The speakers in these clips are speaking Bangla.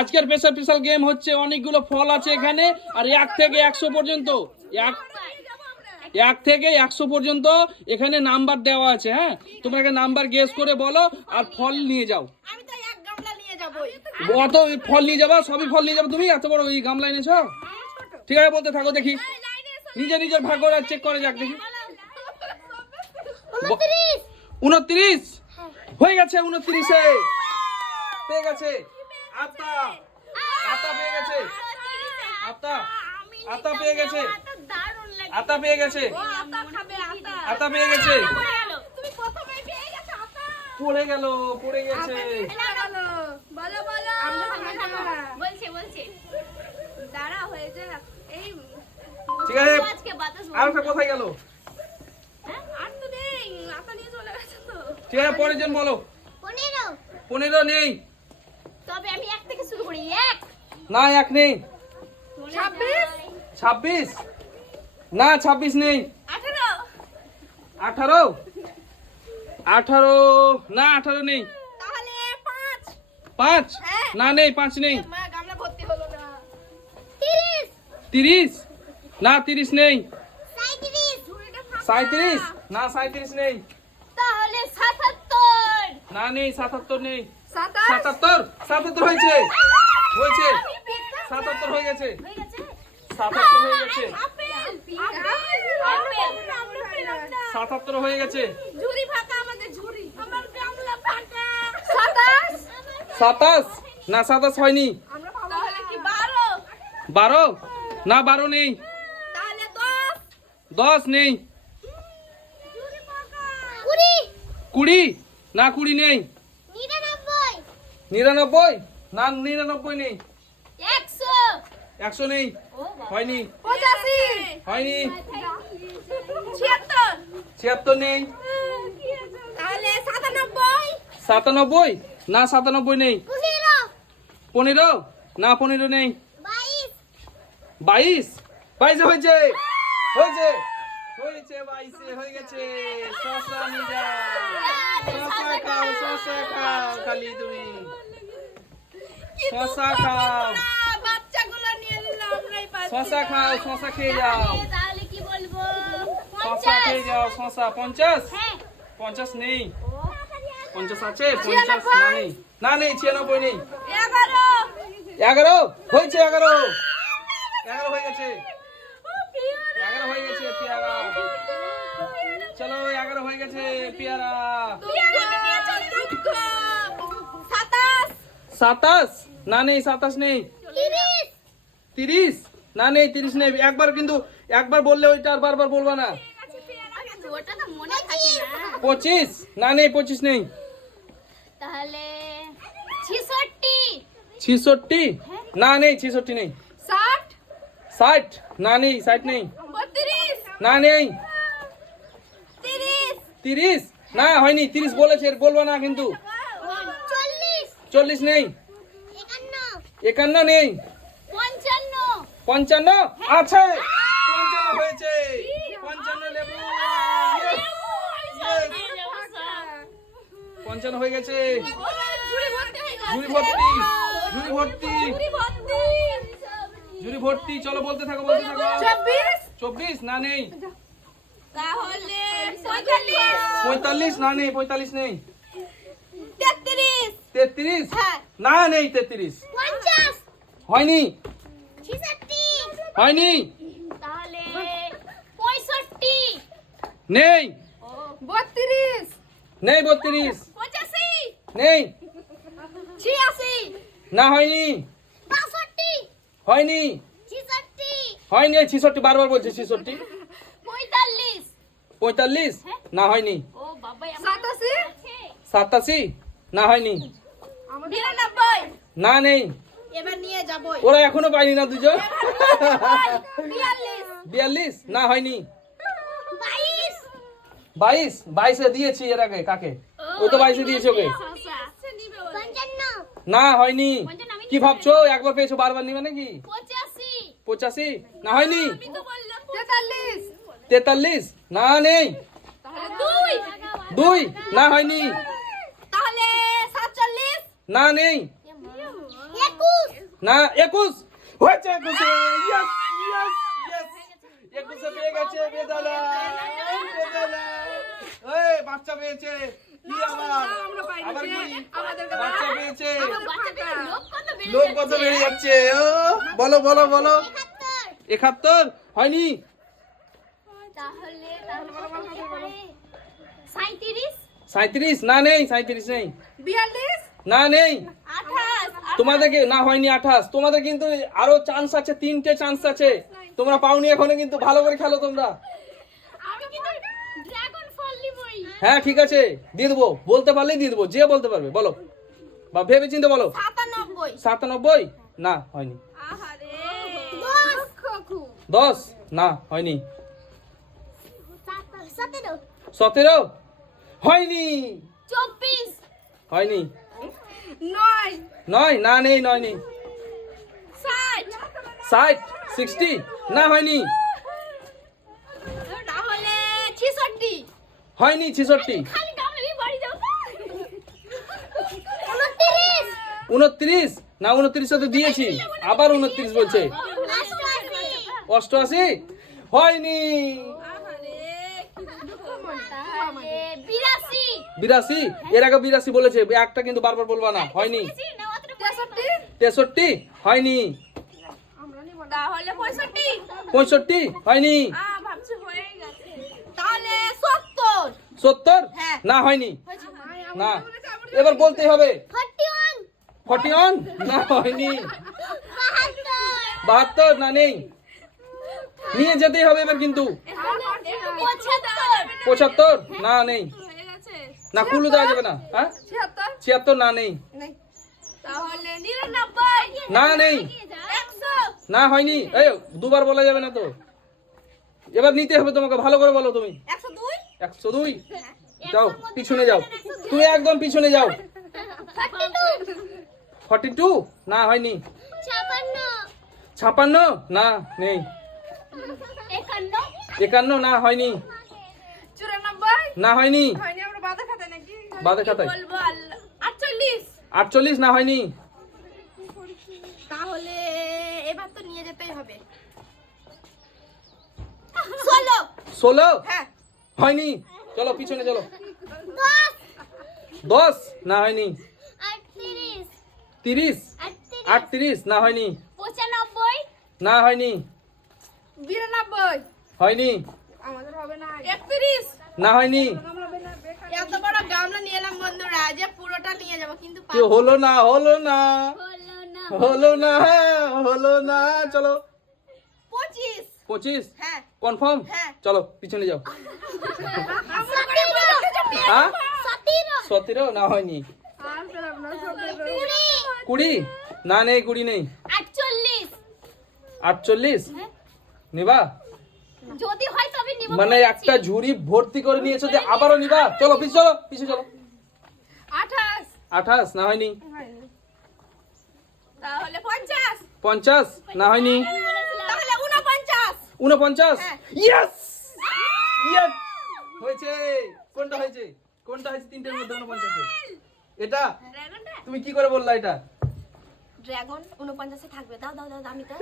আজকের স্পেশাল গেম হচ্ছে অনেকগুলো ফল আছে এখানে আর 1 থেকে 100 পর্যন্ত 1 থেকে 100 পর্যন্ত এখানে নাম্বার দেওয়া আছে। হ্যাঁ, তোমাকে নাম্বার গেস করে বলো আর ফল নিয়ে যাও। আমি তো এক গামলা নিয়ে যাবো। অত ফল নিয়ে যাবা, সবই ফল নিয়ে যাবো। তুমি এত বড় এই গামলা এনেছো? ঠিক আছে, বলতে থাকো দেখি। নিজের ভাগ করে চেক করে যাক দেখি। 29 হয়ে গেছে। 29-এ পেয়ে গেছে। আতা পেয়ে গেছে। আতা পেয়ে গেছে। আতা পেয়ে গেছে। আতা পেয়ে গেছে। তুমি প্রথমেই পেয়ে গেছো আতা। পড়ে গেছে। বলো বলছে দাঁড়া হয়ে যা। এই ঠিক আছে, আজকে বাতাস আরেকটা কোথায় গেল? আর তো নেই, আতা নিয়ে চলে গেছে তো। ঠিক আছে, পরের জন বলো। 15 নেই। তবে আমি 1 থেকে শুরু করি। 1 না, 1 নেই। 26 26 না, 26 নেই। 18 18 না, 18 নেই। তাহলে 5 5 হ্যাঁ। না, নেই। 5 নেই। মা গামলা ভর্তি হলো না। 30 30 না, 30 নেই। 37 ঝুড়িটা ফাঁকা। 37 না, 37 নেই। তাহলে 77 না, নেই। 77 নেই। 27 77 হয়েছে। 77 হয়ে গেছে। 77 হয়ে গেছে। 77 হয়ে গেছে। ঝুড়ি ফাঁকা, আমাদের ঝুড়ি। আমার গামলা ফাঁকা। 27 না, 27 হয়নি। তাহলে কি 12? 12 না, 12 নেই। তাহলে 10 10 নেই। ঝুড়ি ফাঁকা। 20 না, 20 নেই। 99 না, 99 নেই। 100 100 নেই। হয়নি। 85 হয়নি। 76 76 নেই। তাহলে 97 97 না, 97 নেই। 15 না, 15 নেই। 22 হয়েছে। 22 হয়ে গেছে। শসা নিয়ে যাও। শসা খাও খালি তুমি। শসা খাও। বাচ্চাগুলো নিয়ে নিলাম আমরাই পাচ্ছি। শসা খাও, শসা খেয়ে যাও। তাহলে কি বলবো? শসা খেয়ে যাও। শসা 50 হ্যাঁ 50 নেই। 50 আছে? 50 না, নেই। না, নেই। 96 নেই। 11 হয়েছে। 11 হয়ে গেছে। 11 হয়ে গেছে পেয়ারা। চলো, 11 হয়ে গেছে পেয়ারা। 27 না, নেই। 27 নেই। 30 না, নেই। 30 নেই। একবার বললে ওইটা আর বারবার বলবা না। ওটা তো মনে থাকে না। 25 না, নেই। 25 নেই। তাহলে 66 66 না, নেই। 66 নেই। 60 60 না, নেই। 60 নেই। 32 না, নেই। 30 30 না, হয়নি। 30 বলেছে, বলবো না কিন্তু। 40 নেই। 51 নেই। 55 আছে। 55 হয়েছে। 55 লেবু। Yes! 55 হয়ে গেছে। ঝুড়ি ভর্তি। চলো, বলতে থাকো। 24 না, নেই। তাহলে 45 না, নেই। 45 নেই। 33 33 হ্যাঁ না, নেই। 33 50 হয়নি। 66 হয়নি। তাহলে 65 নেই। 32 নেই। 32 85 নেই। 86 না, হয়নি। 62 হয়নি। 66 হয়নি। 66 বারবার বলছে। 66 45 45 না, হয়নি। ও বাবা 87 87 না, হয়নি। 99 না, নেই। এবার নিয়ে যাব ওরা এখনো পাইনি না দুজন। 42 42 না, হয়নি। 22 22 দিয়েছি এর আগে কাকে? ওই তো 22 দিয়েছি ওকে। 55 না, হয়নি। কি ভাবছো? একবার পেয়েছো, বারবার নিবে নাকি? 85 না, হয়নি। আমি তো বললাম 43 43 না, নেই। তাহলে 2 না, হয়নি। তাহলে 47 না, নেই। 21 না 21 হয়েছে 21 ইয়েস ইয়েস ইয়েস 21 পেয়ে গেছে বেদালা বেদালা এই বাচ্চা পেয়েছে কি আবার আমরা পাইনি আবার যে কি আমাদেরকে বাচ্চা পেয়েছে বাচ্চা পেয়ে লোক কত বেড়ে যাচ্ছে ও বলো বলো বলো 71 হয়নি তাহলে 37 37 না নেই 37 নেই 42 না নেই 28 তোমাদেরকে না হয়নি 28 তোমাদের কিন্তু আরো চান্স আছে 3টে চান্স আছে তোমরা পাওনি এখনো কিন্তু ভালো করে খেলো তোমরা আমি কিন্তু ড্রাগন ফল নিবই হ্যাঁ ঠিক আছে দিয়ে দেবো বলতে পারলেই দিয়ে দেবো যে বলতে পারবে বলো বা ভেবে চিন্তে বলো 97 97 না হয়নি আহারে 10 না হয়নি 17 17 হয়নি 24 হয়নি 9 9 না নেই 9 নেই 60 60 60 না হয়নি তাহলে 66 হয়নি 66 খালি কামড়ি বাড়ি যাও 29 29 না 29 তো দিয়েছি আবার 29 বলছে 88 হয়নি আহারে কি দুঃখ তাহলে 82 82 এর আগে 82 বলেছে একটা কিন্তু বারবার বলবা না হয়নি 63 হয়নি তাহলে 65 65 হয়নি ভাবছি হয়ে গেছে তাহলে 70 70 হ্যাঁ। না হয়নি না এবার বলতেই হবে 41 41 না হয়নি 72 72 না নেই নিয়ে যেতেই হবে এবার কিন্তু 75 75 না নেই হয়ে গেছে না কুলু দেওয়া যাবে না হ্যাঁ 76 76 না নেই তাহলে 99 না নেই 100 না হয়নি এই দুবার বলা যাবে না তো এবার নিতে হবে তোমাকে ভালো করে বলো তুমি 102 102 যাও পিছনে যাও তুমি একদম পিছনে যাও 42 না হয়নি 56 না নেই 51 না হয়নি 94 না হয়নি হয়নি আমরা বাধা খাতে নাকি বাদে খাতায় বলবো 48 48 না হয়নি তাহলে এবার তো নিয়ে যেতেই হবে 16 হ্যাঁ হয়নি চলো পিছনে চলো 10 10 না হয়নি 38 30 38 না হয়নি 95 না হয়নি 92 হয়নি আমাদের হবে না 31 না হয়নি এত বড় গামলা নিয়ে এলাম বন্ধুরা যে পুরোটা নিয়ে যাব কিন্তু কি হলো না হলো না হলো না হলো না চলো 25 25 হ্যাঁ কনফার্ম হ্যাঁ। চলো পিছনে যাও 17 হ্যাঁ 17 17 না হয়নি আর পেলাম না সব 20 না নেই 20 নেই 48 48 নিবা যদি হয় তবে নিব মানে একটা ঝুড়ি ভর্তি করে নিয়েছো যে আবারও নিবা চলো পিছনে চলো 28 28 না হয়নি তাহলে 50 50 না হয়নি তাহলে 49 49 হ্যাঁ। ইয়েস ইয়েস হয়েছে কোনটা হয়েছে তিনটের মধ্যে 49 এটা ড্রাগনটা তুমি কি করে বললা এটা ড্রাগন 49 এ থাকবে দাও আমি তো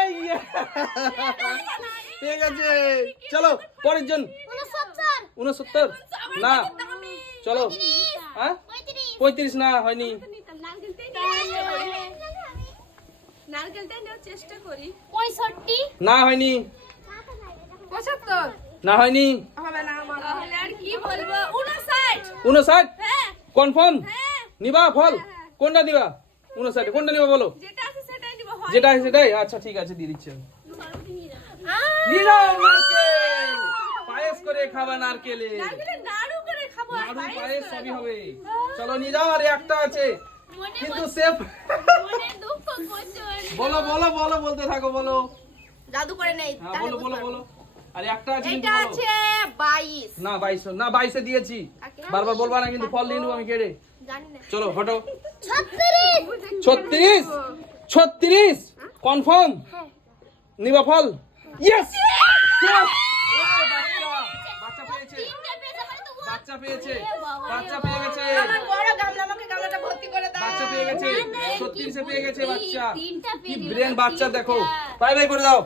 এই ঠিক আছে চলো পরের জন 69 না চলো হ্যাঁ 35 না হয়নি নারকেলটা নেওয়ার চেষ্টা করি 65 না হয়নি 75 না হয়নি হবে না আমার তাহলে আর কি বলবো 59 59 হ্যাঁ কনফার্ম হ্যাঁ নিবা ফল কোনটা নিবা 59 কোনটা নিবা বলো যেটা আছে সেটাই দিব হয় যেটা আছে সেটাই আচ্ছা ঠিক আছে দিয়ে দিচ্ছি আমি। নিয়ে যাও নারকেল পায়েস করে খাবা নারকেলে নারকেলে নাড়ু করে খাবো আর নাড়ু পায়েস পায়েস করে সবই খাবো। হবে চলো নিয়ে যাও আর একটা আছে কিন্তু সেফ মনে দুঃখ প্রচুর বলো বলো বলো বলতে থাকো বলো জাদু করে নেই হ্যাঁ বলো বলো বলো আর একটা আছে কিন্তু এটা বলো। আছে 22 না 22 না 22 এ দিয়েছি বারবার বলবা না কিন্তু ফল নিয়ে নেবো আমি কেড়ে জানি না চলো হটো 36 36 কনফার্ম নিবা ফল ইয়েস বাচ্চা পেয়েছে বাচ্চা পেয়ে গেছে আমার বড় গামলা আমাকে গামলাটা ভর্তি ভর্তি করে দাও। বাচ্চা পেয়ে গেছে, 36 পেয়ে গেছে বাচ্চা। তিনটা কি পেয়ে দিল, ব্রেন বাচ্চা দেখো, তিনটা। বাই বাই করে দাও।